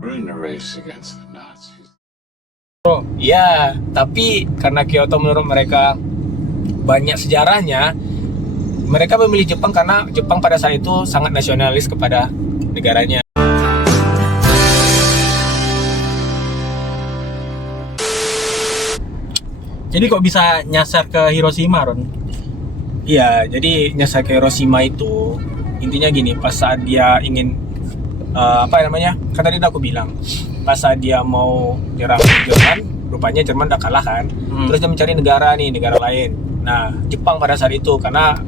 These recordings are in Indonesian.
We're in a race against the Nazis. Ya, tapi karena Kyoto menurut mereka banyak sejarahnya, mereka memilih Jepang karena Jepang pada saat itu sangat nasionalis kepada negaranya. Jadi kok bisa nyasar ke Hiroshima, Ron? Iya, jadi nyasar ke Hiroshima itu intinya gini, pas saat dia ingin kan tadi udah aku bilang, pas saat dia mau nyerang Jerman, rupanya Jerman udah kalah kan. Terus dia mencari negara lain. Nah, Jepang pada saat itu karena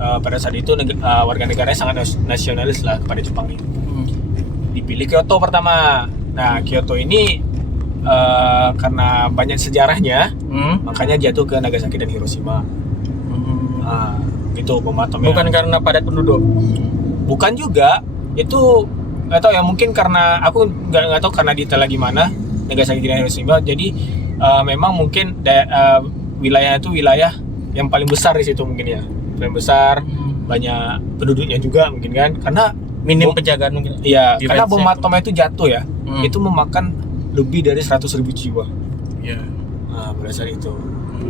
pada saat itu warga negaranya sangat nasionalis lah kepada Jepang ini. Dipilih Kyoto pertama. Nah, Kyoto ini karena banyak sejarahnya, makanya jatuh ke Nagasaki dan Hiroshima. Itu bom atomnya. Bukan karena padat penduduk. Bukan juga, itu nggak tahu ya, mungkin karena aku nggak tahu karena detail gimana Nagasaki dan Hiroshima. Jadi memang mungkin wilayah itu wilayah yang paling besar di situ mungkin ya, paling besar, banyak penduduknya juga mungkin kan, karena Minim penjagaan mungkin. iya, karena Defense-nya bom atom itu jatuh ya, itu memakan lebih dari 100.000 jiwa. Iya. Nah, pada saat itu.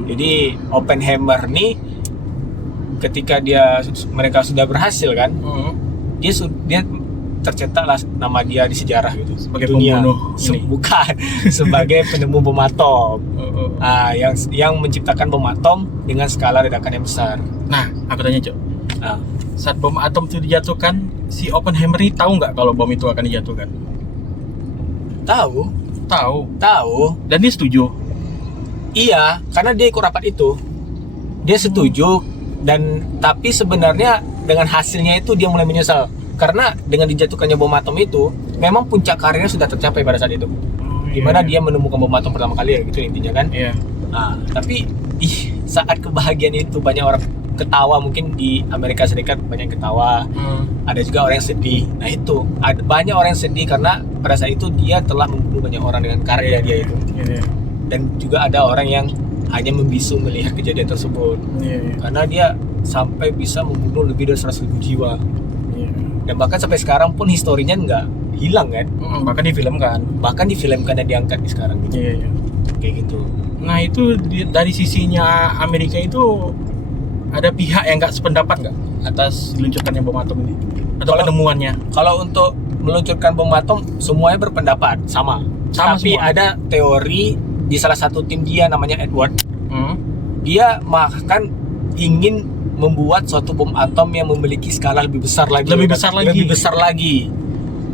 Jadi Oppenheimer nih ketika mereka sudah berhasil kan, dia tercetaklah nama dia di sejarah gitu Sebagai dunia. pembunuh ini. Bukan, sebagai penemu bom atom. Nah, yang menciptakan bom atom dengan skala ledakan yang besar. Nah, aku tanya, Cok. Nah, Saat bom atom itu dijatuhkan, si Oppenheimer ini tahu nggak kalau bom itu akan dijatuhkan? tahu, Tahu. Dan dia setuju. iya, karena dia ikut rapat itu, dia setuju, tapi sebenarnya dengan hasilnya itu dia mulai menyesal karena dengan dijatuhkannya bom atom itu memang puncak karirnya sudah tercapai pada saat itu. Dimana dia menemukan bom atom pertama kali ya, gitu intinya kan. Iya. Nah, tapi saat kebahagiaan itu banyak orang ketawa, mungkin di Amerika Serikat banyak ketawa, ada juga orang yang sedih. Nah itu, ada banyak orang yang sedih karena pada saat itu dia telah membunuh banyak orang dengan karya dia itu. Iya. Dan juga ada orang yang hanya membisu melihat kejadian tersebut, Iya. karena dia sampai bisa membunuh lebih dari 100.000 jiwa. Iya. Dan bahkan sampai sekarang pun historinya nggak hilang kan, Bahkan difilmkan. bahkan difilmkan dan diangkat di sekarang gitu. Iya. Kayak gitu. Nah, itu dari sisinya Amerika itu ada pihak yang nggak sependapat nggak atas diluncurkannya bom atom ini atau penemuannya? Kalau untuk meluncurkan bom atom semuanya berpendapat sama. Tapi semua. ada teori di salah satu tim dia namanya Edward. Dia bahkan ingin membuat suatu bom atom yang memiliki skala lebih besar lagi. Lebih besar lagi.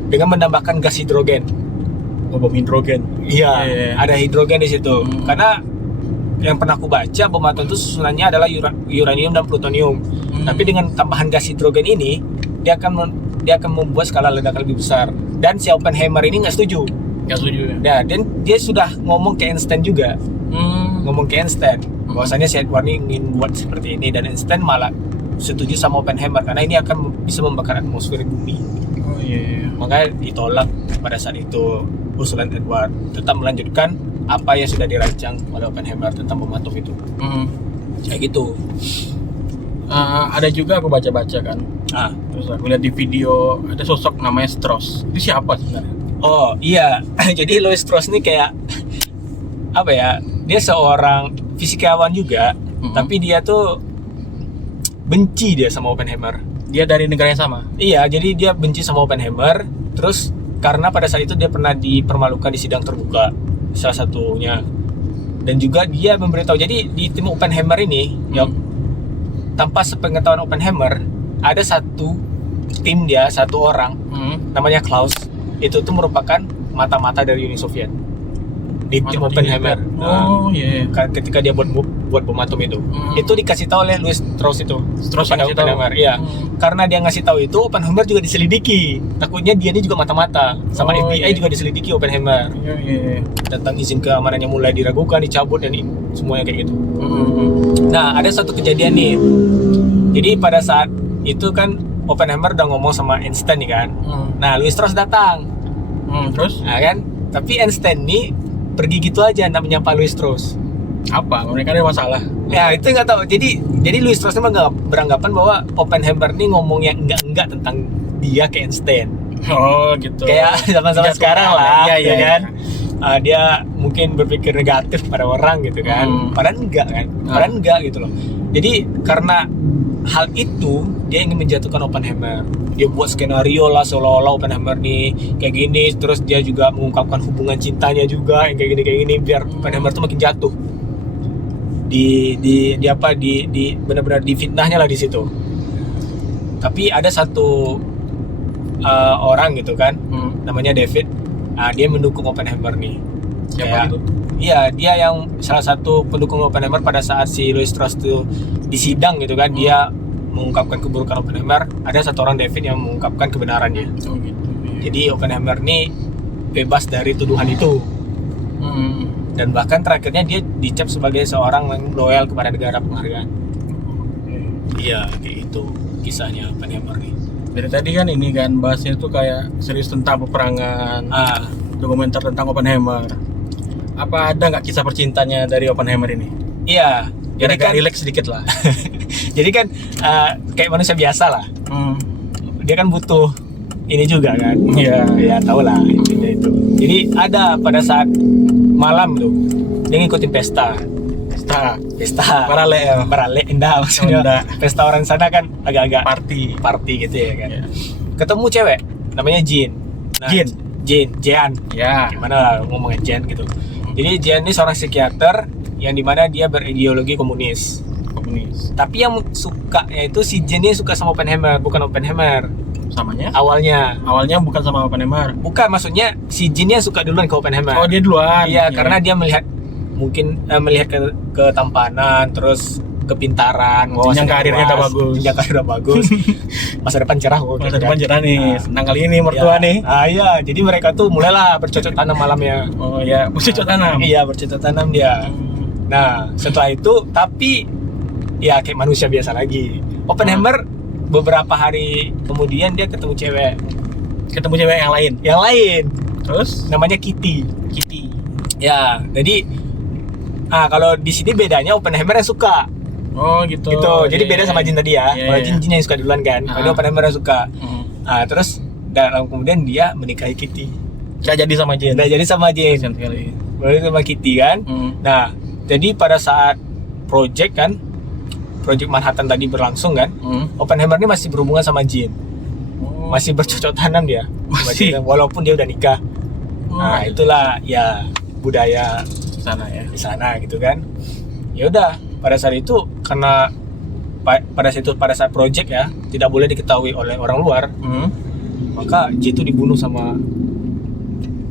Dengan menambahkan gas hidrogen. Bom hidrogen. Iya, Iya. ada hidrogen di situ. Karena yang pernah aku baca, bom atom itu susunannya adalah uranium dan plutonium. Tapi dengan tambahan gas hidrogen ini, dia akan membuat skala ledakan lebih besar. Dan si Oppenheimer ini nggak setuju. Nggak setuju ya? Nah, dan dia sudah ngomong ke Einstein juga. Ngomong ke Einstein bahwasanya si Edward ini ingin buat seperti ini, dan Einstein malah setuju sama Oppenheimer karena ini akan bisa membakar atmosfer bumi. Oh iya. Makanya ditolak pada saat itu usulan Edward, tetap melanjutkan apa yang sudah dirancang oleh Oppenheimer tentang bom atom itu. Kayak gitu. Ada juga aku baca-baca kan. Terus aku lihat di video ada sosok namanya Strauss. Itu siapa sebenarnya? Oh iya, jadi Louis Strauss ini kayak apa ya? Dia seorang fisikawan juga, tapi dia tuh benci dia sama Oppenheimer. Dia dari negara yang sama. Iya, jadi dia benci sama Oppenheimer. Terus karena pada saat itu dia pernah dipermalukan di sidang terbuka, salah satunya. Dan juga dia memberitahu, jadi di tim Oppenheimer ini, tanpa sepengetahuan Oppenheimer, ada satu tim dia, satu orang, namanya Klaus. Itu tuh merupakan mata-mata dari Uni Soviet di tim Oppenheimer. Iya. Ketika dia buat bom atom itu dikasih tahu oleh Louis Strauss itu. Strauss pada yang ngasih tahu. Oppenheimer. Iya. Karena dia ngasih tahu itu, Oppenheimer juga diselidiki. Takutnya dia ini juga mata-mata. Sama FBI juga diselidiki Oppenheimer. Iya. Tentang izin keamanannya mulai diragukan, dicabut, dan semuanya kayak gitu. Nah, ada satu kejadian nih. Jadi pada saat itu kan Oppenheimer udah ngomong sama Einstein nih kan. Nah, Louis Strauss datang. Terus? Nah kan, tapi Einstein nih pergi gitu aja, namanya Pak Louis Strauss. Apa? Mereka ada masalah? Ya itu nggak tahu. Jadi Louis Strauss memang nggak beranggapan bahwa Oppenheimer nih ngomong yang enggak tentang dia ke Einstein. Oh gitu. Kayak zaman-zaman Menjatuhkan. sekarang lah, Iya, ya iya, kan. iya. Dia mungkin berpikir negatif pada orang gitu kan. Padahal enggak kan. Padahal enggak gitu loh. Jadi karena hal itu dia ingin menjatuhkan Oppenheimer. Dia buat skenario lah seolah-olah Oppenheimer nih kayak gini, terus dia juga mengungkapkan hubungan cintanya juga yang kayak gini biar Oppenheimer tuh makin jatuh. Di benar-benar difitnahnya lah di situ. Tapi ada satu orang gitu kan, namanya David. Dia mendukung Oppenheimer nih. Siapa itu? Iya, dia yang salah satu pendukung Oppenheimer pada saat si Louis Strauss itu di sidang gitu kan, dia mengungkapkan keburukan Oppenheimer. Ada satu orang David yang mengungkapkan kebenarannya. Oh gitu. Jadi Oppenheimer nih bebas dari tuduhan itu. Dan bahkan terakhirnya dia dicap sebagai seorang yang loyal kepada negara penghargaan. Iya, kayak gitu kisahnya Oppenheimer nih. Dari tadi kan ini kan bahasnya tuh kayak serius tentang peperangan, dokumenter tentang Oppenheimer. Apa ada nggak kisah percintanya dari Oppenheimer ini? Iya. Jadi Jadi kan relax sedikit lah. jadi kan kayak manusia biasa lah. Dia kan butuh ini juga kan. Iya. Ya tau lah intinya itu. Jadi ada pada saat malam tuh dia ngikutin pesta. Paralel enggak maksudnya. Enggak. Pesta orang sana kan agak-agak Party gitu ya kan. Iya. Ketemu cewek namanya Jean. Jean. Ya. Gimana lah ngomongnya Jean gitu. Jadi Jean ini seorang psikiater yang dimana dia berideologi komunis. Tapi yang sukanya itu si Jean ini suka sama Oppenheimer, bukan Oppenheimer. Samanya? Awalnya bukan sama Oppenheimer. bukan, maksudnya si Jean-nya suka duluan ke Oppenheimer. Oh dia duluan. Iya, karena dia melihat ketampanan, terus kepintaran, jenjang karirnya udah bagus. Jenjang karir udah bagus. Masa depan cerah kok. Masa depan cerah nih. Senang kali ini mertua nih. Iya, jadi mereka tuh mulailah bercocok tanam malamnya. Oh ya, bercocok tanam. Iya, bercocok tanam dia. Nah, setelah itu tapi ya kayak manusia biasa lagi. Oppenheimer beberapa hari kemudian dia ketemu cewek yang lain. Terus namanya Kitty. Ya, jadi kalau di sini bedanya Oppenheimer yang suka. Oh gitu. Jadi beda sama Jin tadi ya. Kalau Jin yang suka duluan kan. Kalau Oppenheimer yang suka. Terus dalam kemudian dia menikahi Kitty. Gak jadi sama Jin. Kasian sekali. Baru sama Kitty kan. Nah, jadi pada saat project Manhattan tadi berlangsung kan, Oppenheimer ini masih berhubungan sama Jin. Masih bercocok tanam dia. Masih. Walaupun dia udah nikah. Nah, itulah ya budaya di sana gitu kan. Ya udah, pada saat itu karena pada saat project ya tidak boleh diketahui oleh orang luar, maka J itu dibunuh sama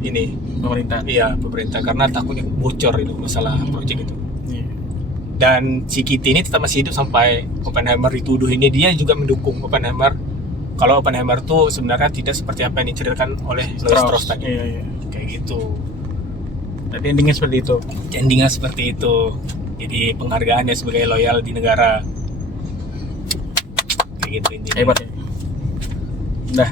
ini pemerintah karena takutnya bocor itu masalah project itu. Dan si Kitty ini tetap masih hidup sampai Oppenheimer dituduh ini. Dia juga mendukung Oppenheimer kalau Oppenheimer tuh sebenarnya tidak seperti apa yang diceritakan oleh Louis Strauss tadi. Iya. Kayak gitu. Jadi endingnya seperti itu. Jadi penghargaannya sebagai loyal di negara. Kayak gitu intinya. Hebat ya. Udah.